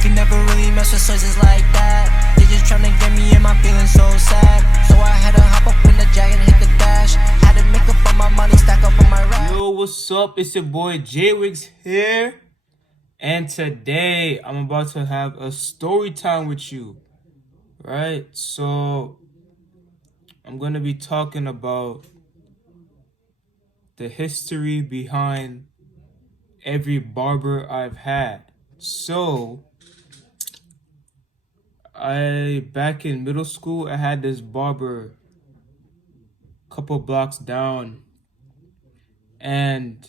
can never really mess with sources like that. They just tryna get me and my feelings so sad. So I had to hop up in the jag and hit the dash. Had to make up all my money, stack up on my rap. Yo, what's up? It's your boy Jaywigs here. And today I'm about to have a story time with you. Right? So I'm gonna be talking about the history behind every barber I've had. So back in middle school I had this barber a couple blocks down, and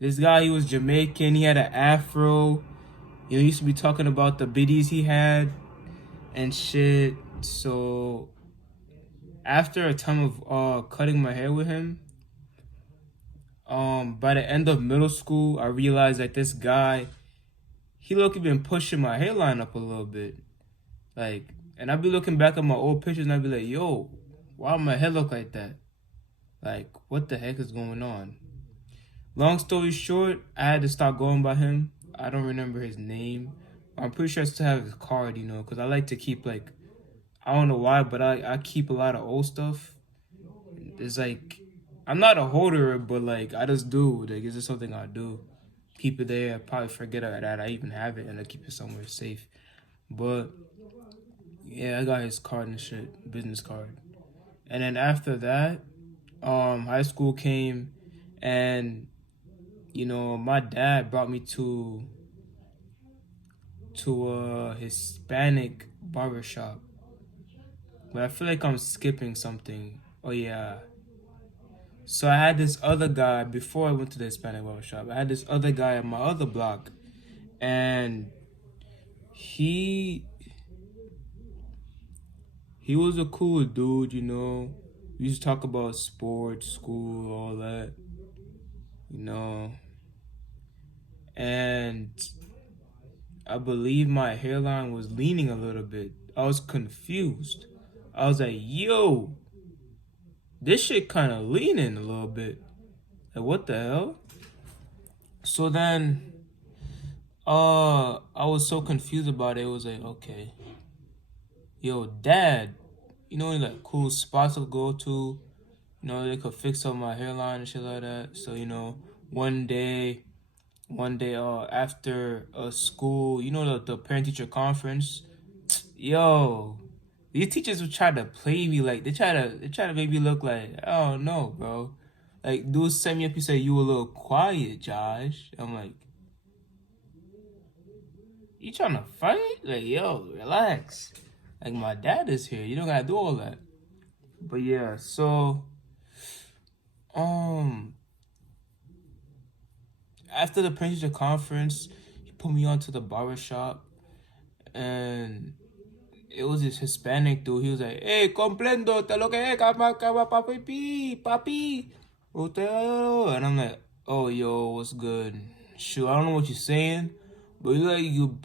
this guy, he was Jamaican, he had an afro. He used to be talking about the biddies he had and shit. So after a time of cutting my hair with him, by the end of middle school, I realized that this guy, he been pushing my hairline up a little bit. And I'd be looking back at my old pictures and I'd be like, yo, why my hair look like that? Like, what the heck is going on? Long story short, I had to stop going by him. I don't remember his name. I'm pretty sure I still have his card, because I like to keep, I don't know why, but I keep a lot of old stuff. It's I'm not a holder, but, I just do. It's just something I do. Keep it there. I probably forget that I even have it, and I keep it somewhere safe. But, yeah, I got his card and shit, business card. And then after that, high school came, and my dad brought me to a Hispanic barbershop. But I feel like I'm skipping something. Oh yeah. So I had this other guy before I went to the Hispanic barbershop. I had this other guy at my other block, and he was a cool dude, We used to talk about sports, school, all that. And I believe my hairline was leaning a little bit. I was confused. I was like, yo, this shit kind of leaning a little bit. Like, what the hell? So then, I was so confused about it. It was like, okay, yo, dad, any cool spots to go to? They could fix up my hairline and shit like that. So, one day, after school, the parent-teacher conference, yo, these teachers would try to play me. They try to make me look like, I don't know, bro. Dude sent me up, he said, you a little quiet, Josh. I'm like, you trying to fight? Yo, relax. My dad is here. You don't gotta do all that. But yeah, so after the parent-teacher conference, he put me onto the barbershop, and it was this Hispanic dude. He was like, hey, comprendo, te lo que es, papi. And I'm like, oh, yo, what's good? Shoot, I don't know what you're saying, but you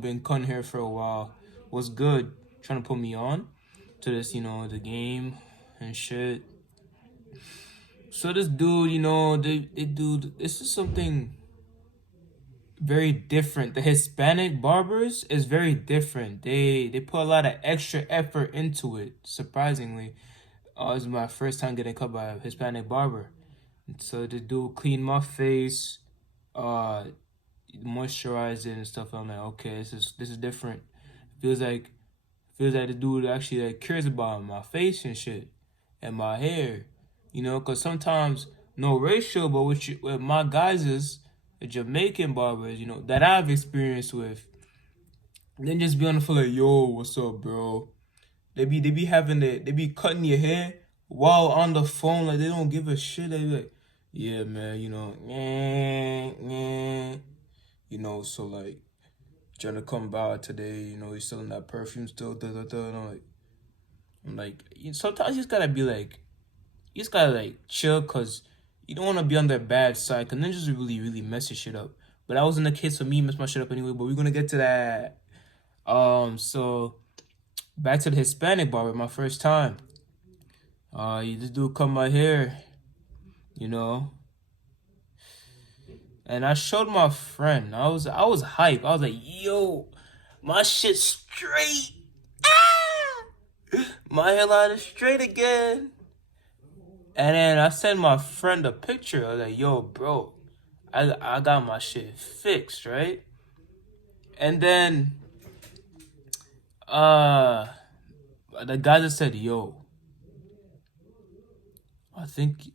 been cutting hair for a while. What's good? Trying to put me on to this, the game and shit. So this dude, this is something very different. The Hispanic barbers is very different. They put a lot of extra effort into it, surprisingly. It was my first time getting cut by a Hispanic barber. So the dude cleaned my face, moisturized it and stuff. I'm like, okay, this is different. Feels like the dude actually cares about my face and shit and my hair. Because sometimes, no racial, but with my guys is the Jamaican barbers, that I've experienced with, they just be on the floor like, yo, what's up, bro? They be cutting your hair while on the phone, they don't give a shit. They be like, yeah, man, so trying to come by today, he's selling that perfume still, And I'm like, sometimes you just gotta be chill, cause you don't want to be on their bad side, cause then just really, really mess your shit up. But that wasn't the case for me, mess my shit up anyway, but we're gonna get to that. So back to the Hispanic barber, my first time. This dude cut my hair, And I showed my friend. I was hype. I was like, yo, my shit straight. My hairline is straight again. And then I sent my friend a picture. I was like, yo, bro, I got my shit fixed, right? And then uh the guy just said, yo, I think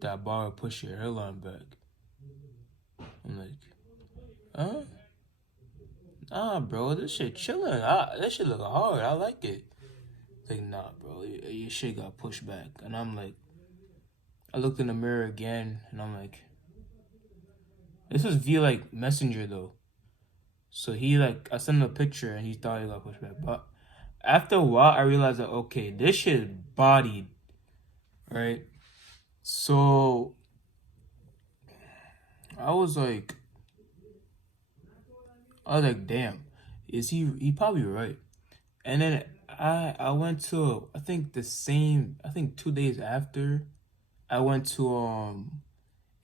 that bar will push your hairline back. I'm like, huh? Nah, bro, this shit chilling. This shit look hard. I like it. Like, nah, bro, your shit got pushed back. And I'm like, I looked in the mirror again, and I'm like, this was via like Messenger though. So he like, I sent him a picture, and he thought he got pushed back. But after a while, I realized that okay, this shit is bodied, right? So I was like, damn, is he probably right? And then I went to I think 2 days after I went to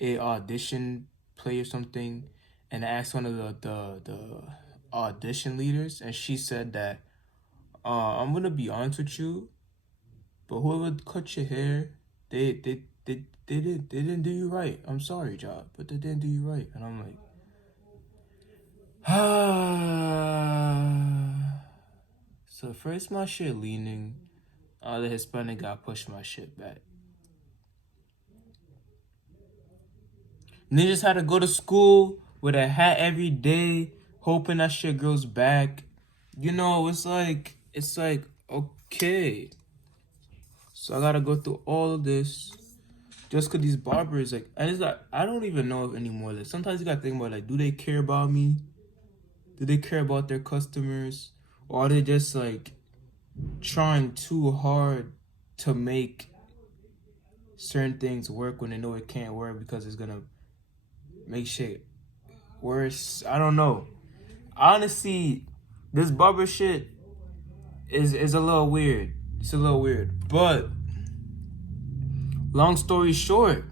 a audition play or something, and I asked one of the audition leaders, and she said that I'm gonna be honest with you, but whoever cut your hair, they didn't do you right. I'm sorry, job, but they didn't do you right. And I'm like, ah. So first my shit leaning, the Hispanic guy pushed my shit back. Niggas had to go to school with a hat every day, hoping that shit grows back. You know, it's like okay. So I gotta go through all of this just cause these barbers like, and it's like I don't even know if anymore. Like sometimes you gotta think about like, do they care about me? Do they care about their customers, or are they just like trying too hard to make certain things work when they know it can't work because it's gonna make shit worse? I don't know. Honestly, this barber shit is a little weird. It's a little weird. But long story short,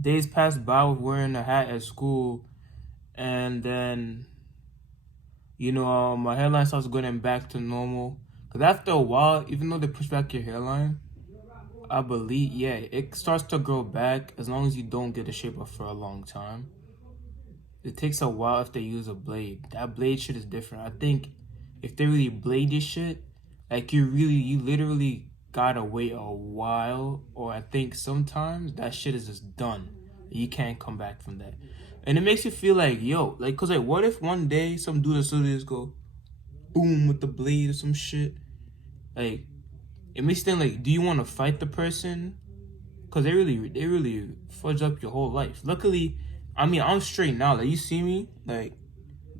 days passed by with wearing a hat at school, and then my hairline starts going back to normal. Cause after a while, even though they push back your hairline, I believe, yeah, it starts to grow back as long as you don't get the shape up for a long time. It takes a while if they use a blade. That blade shit is different. I think if they really blade this shit, like you literally gotta wait a while, or I think sometimes that shit is just done. You can't come back from that. And it makes you feel like, yo, like, cause like, what if one day some dude or something just go boom with the blade or some shit? Like, it makes you think like, do you want to fight the person? Cause they really fudge up your whole life. Luckily, I mean, I'm straight now. Like, you see me, like,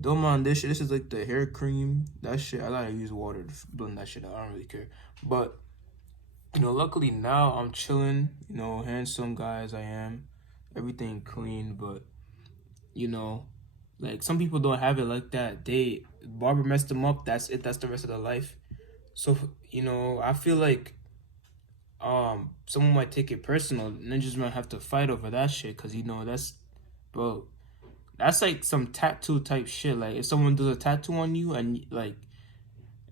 don't mind this shit. This is like the hair cream. That shit, I gotta use water to blend that shit out. I don't really care. But, luckily now I'm chilling. Handsome guy as I am. Everything clean, but, like, some people don't have it like that. Barber messed them up. That's it. That's the rest of their life. So, I feel like someone might take it personal. Ninjas might have to fight over that shit, because bro, that's like some tattoo type shit. Like, if someone does a tattoo on you and like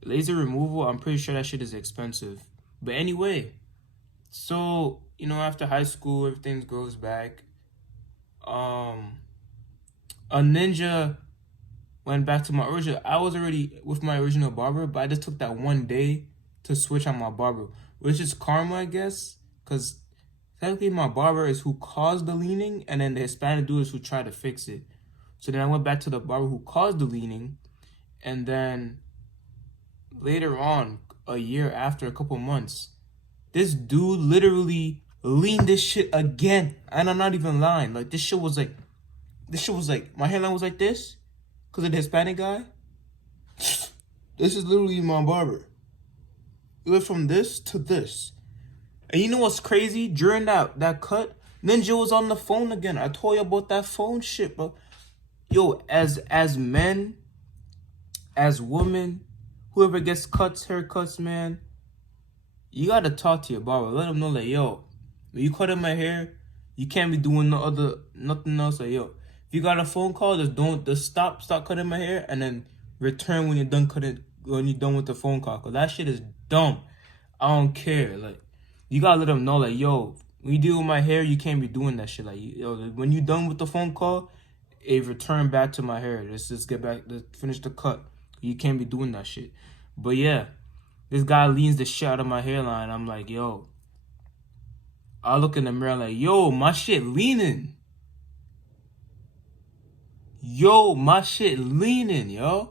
laser removal, I'm pretty sure that shit is expensive. But anyway, so after high school, everything goes back. A ninja went back to my original. I was already with my original barber, but I just took that one day to switch on my barber, which is karma, I guess, because technically my barber is who caused the leaning, and then the Hispanic dude is who tried to fix it. So then I went back to the barber who caused the leaning, and then later on, a year after, a couple months, this dude literally leaned this shit again, and I'm not even lying. Like, this shit was like, my hairline was like this, because of the Hispanic guy. This is literally my barber. It went from this to this. And you know what's crazy? During that cut, Ninja was on the phone again. I told you about that phone shit, bro. Yo, as men, as women, whoever gets haircuts, man, you gotta talk to your barber. Let them know that, yo, When you cutting my hair, you can't be doing nothing else. Like, yo, if you got a phone call, just stop cutting my hair, and then return when you're done with the phone call. Cause that shit is dumb. I don't care. Like, you gotta let them know, like, yo, when you deal with my hair, you can't be doing that shit. Like, yo, when you done with the phone call, it return back to my hair. Let's just get back to finish the cut. You can't be doing that shit. But yeah, this guy leans the shit out of my hairline. I'm like, yo. I look in the mirror like, yo, my shit leaning. Yo, my shit leaning, yo.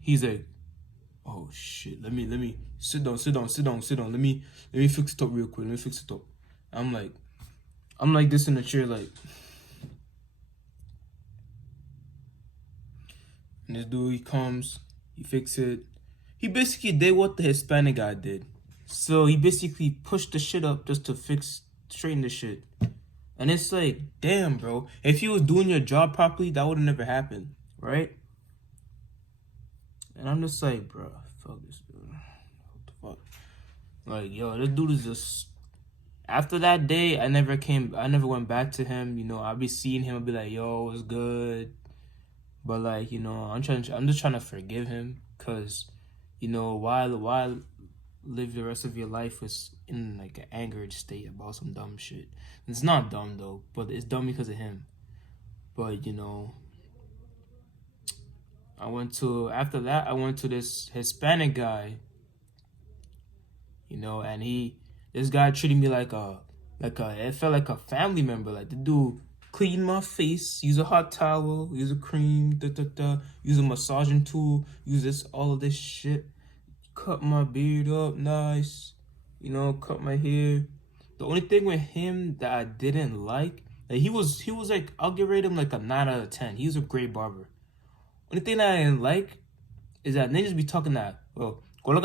He's like, oh shit. Let me sit down. Let me fix it up real quick. Let me fix it up. I'm like this in the chair, like. And this dude, he comes, he fix it. He basically did what the Hispanic guy did. So he basically pushed the shit up just to straighten the shit. And it's like, damn, bro. If you was doing your job properly, that would have never happened, right? And I'm just like, bro, fuck this dude. What the fuck? Like, yo, this dude is just. After that day, I never went back to him. You know, I'll be seeing him and be like, yo, it's good. But like, you know, I'm just trying to forgive him, cause, you know, why live the rest of your life was in like an angered state about some dumb shit. It's not dumb though, but it's dumb because of him. But you know, after that I went to this Hispanic guy, you know, and this guy treated me like it felt like a family member. Like the dude clean my face, use a hot towel, use a cream, use a massaging tool, use all of this shit. Cut my beard up nice, you know, cut my hair. The only thing with him that I didn't like he was like, I'll give rate him like a 9 out of 10. He was a great barber. Only thing that I didn't like is that niggas be talking that, well, and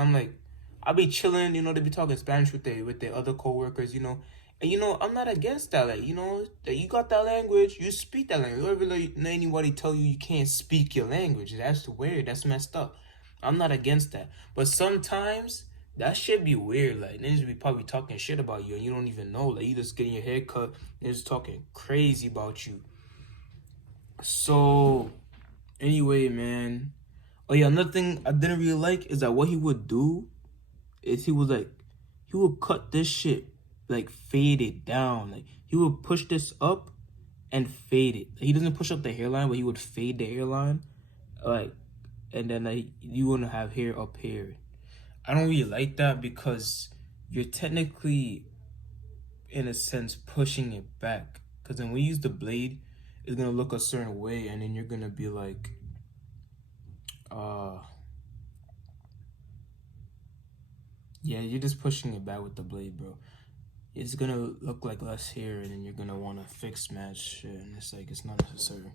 I'm like, I'll be chilling, you know, they be talking Spanish with their other coworkers, you know. And you know, I'm not against that. Like, you know, that you got that language, you speak that language. Whoever let anybody tell you can't speak your language, that's weird. That's messed up. I'm not against that. But sometimes that shit be weird. Like, niggas be probably talking shit about you and you don't even know. Like, you just getting your hair cut and just talking crazy about you. So, anyway, man. Oh yeah, another thing I didn't really like is that what he would do is he would cut this shit, like fade it down. Like he would push this up and fade it. He doesn't push up the hairline, but he would fade the hairline, like, and then like you wouldn't have hair up here. I don't really like that because you're technically, in a sense, pushing it back. Because then when you use the blade, it's gonna look a certain way, and then you're gonna be like, yeah, you're just pushing it back with the blade, bro. It's gonna look like less hair, and then you're gonna want to fix match shit, and it's like, it's not necessary.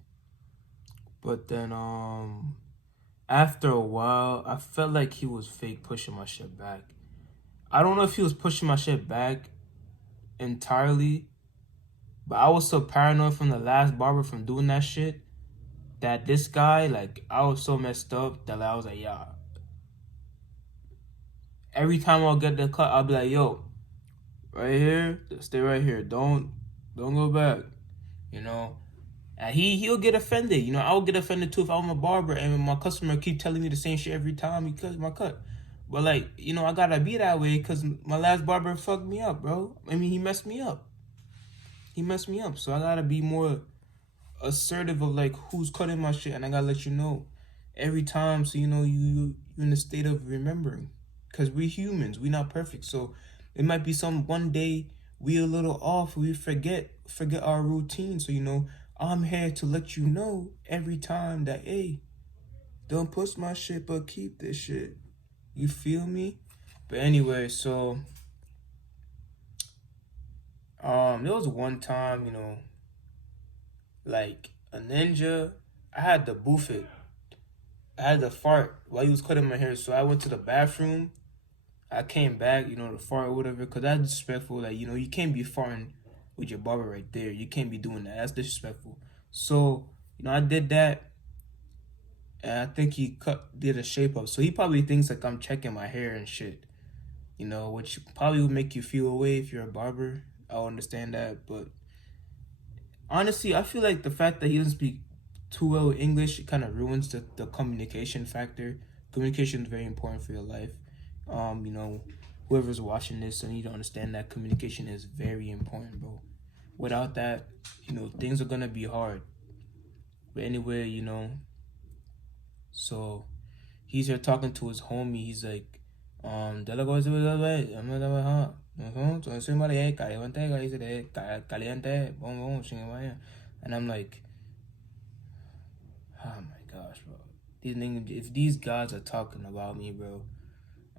But then after a while, I felt like he was fake pushing my shit back. I don't know if he was pushing my shit back entirely, but I was so paranoid from the last barber from doing that shit that this guy, like, I was so messed up that I was like, yeah. Every time I'll get the cut, I'll be like, yo, right here, stay right here. Don't go back, you know. And he'll get offended, you know. I'll get offended too if I'm a barber and my customer keep telling me the same shit every time he cuts my cut. But like, you know, I gotta be that way because my last barber fucked me up, bro. I mean, he messed me up. So I gotta be more assertive of like who's cutting my shit, and I gotta let you know every time, so you know you in the state of remembering, because we're humans, we're not perfect. So it might be one day we a little off, we forget our routine. So you know, I'm here to let you know every time that, hey, don't push my shit, but keep this shit. You feel me? But anyway, so there was one time, you know, like a ninja, I had to boof it. I had to fart while he was cutting my hair. So I went to the bathroom. I came back, you know, to fart or whatever, because that's disrespectful. Like, you know, you can't be farting with your barber right there. You can't be doing that. That's disrespectful. So, you know, I did that. and I think he did a shape up. So he probably thinks like I'm checking my hair and shit, you know, which probably would make you feel away if you're a barber. I'll understand that, but honestly, I feel like the fact that he doesn't speak too well English, it kind of ruins the communication factor. Communication is very important for your life. You know, whoever's watching this, I need to understand that communication is very important, bro. Without that, you know, things are gonna be hard. But anyway, you know, so he's here talking to his homie. He's like, "Dalago se ve, I'm not huh? So soy María, caliente, caliente, boom, boom, chingamaya." And I'm like, oh my gosh, bro. These niggas, if these gods are talking about me, bro,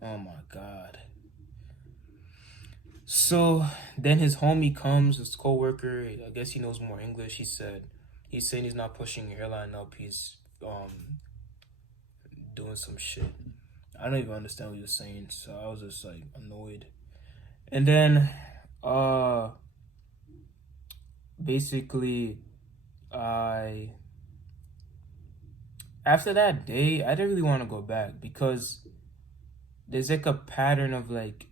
oh my god. So then his homie comes, his coworker. I guess he knows more English. He's saying he's not pushing your hairline up. He's doing some shit. I don't even understand what he was saying, so I was just like annoyed. And then basically I after that day I didn't really want to go back because there's like a pattern of like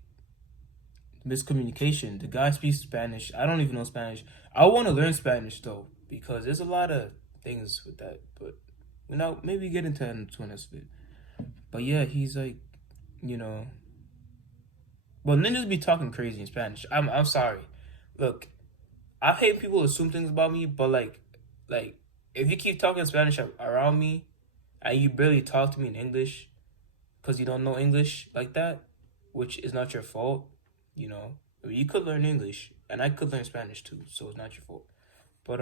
miscommunication. The guy speaks Spanish. I don't even know Spanish. I want to learn Spanish though because there's a lot of things with that, but you know, maybe get into next bit. But yeah, he's like, you know, well, ninjas be talking crazy in Spanish. I'm sorry. Look, I hate people assume things about me, but like if you keep talking Spanish around me, and you barely talk to me in English, because you don't know English like that, which is not your fault. You know, I mean, you could learn English, and I could learn Spanish too, so it's not your fault. But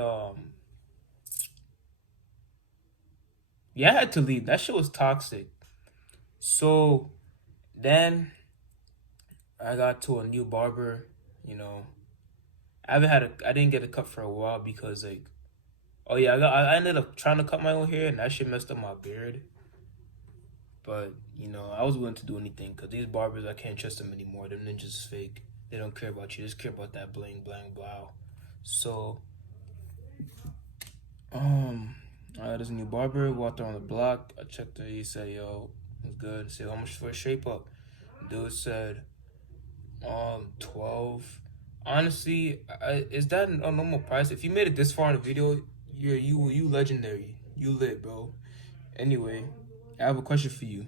yeah, I had to leave. That shit was toxic. So then I got to a new barber. You know, I didn't get a cut for a while because like, oh yeah, I ended up trying to cut my own hair and that shit messed up my beard. But you know, I was willing to do anything because these barbers I can't trust them anymore. Them ninjas is fake. They don't care about you. They just care about that bling bling blow. So I got this new barber. Walked around the block. I checked it. He said, "Yo, it's good." I said, "How much for a shape up?" Dude said, 12. Honestly, is that a normal price? If you made it this far in the video, you legendary. You lit, bro. Anyway, I have a question for you.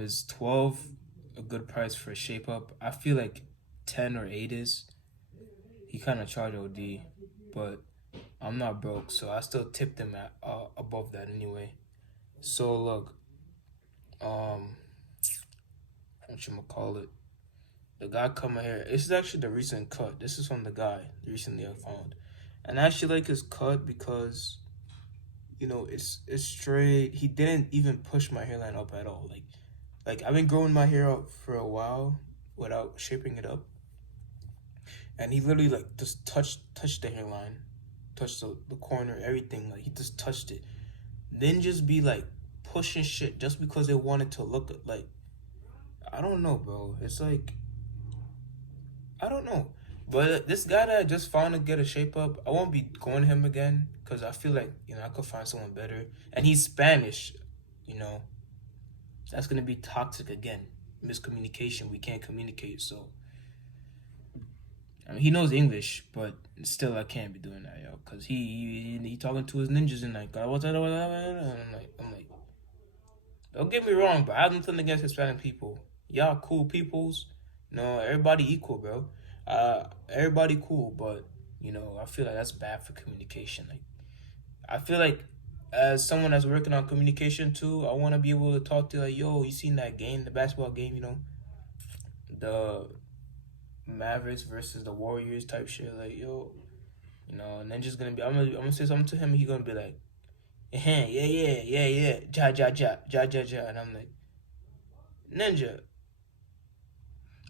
Is 12 a good price for a shape up? I feel like 10 or 8 is. He kind of charged OD, but I'm not broke, so I still tipped him at above that anyway. So look, what you call it? The guy coming here. This is actually the recent cut. This is from the guy recently I found, and I actually like his cut because, you know, it's straight. He didn't even push my hairline up at all. Like I've been growing my hair up for a while without shaping it up, and he literally like just touched the hairline, touched the corner, everything. Like he just touched it. Then just be like pushing shit just because they wanted to look like. I don't know, bro. It's like I don't know. But this guy that I just found to get a shape up, I won't be going to him again because I feel like, you know, I could find someone better. And he's Spanish, you know. That's going to be toxic again. Miscommunication. We can't communicate. So, I mean, he knows English, but still I can't be doing that, yo. Because he talking to his ninjas and like, what's that? And I'm like, don't get me wrong, but I have nothing against Hispanic people. Y'all cool peoples. No, everybody equal, bro. Everybody cool, but you know, I feel like that's bad for communication. Like, I feel like as someone that's working on communication too, I want to be able to talk to like, yo, you seen that game, the basketball game, you know, the Mavericks versus the Warriors type shit, like, yo, you know, and then just gonna be, I'm gonna say something to him, and he's gonna be like, yeah, yeah, ja, ja, ja, ja, ja, ja, and I'm like, ninja.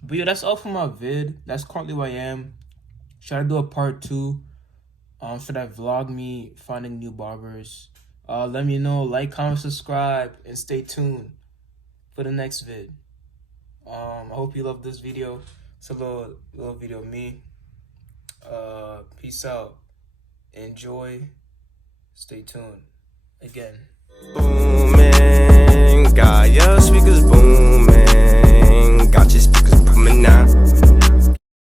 But yeah, that's all for my vid. That's currently where I am. Should I do a part 2? Should I vlog me finding new barbers? Let me know. Like, comment, subscribe, and stay tuned for the next vid. I hope you love this video. It's a little video of me. Peace out. Enjoy. Stay tuned. Again. Booming, got your speakers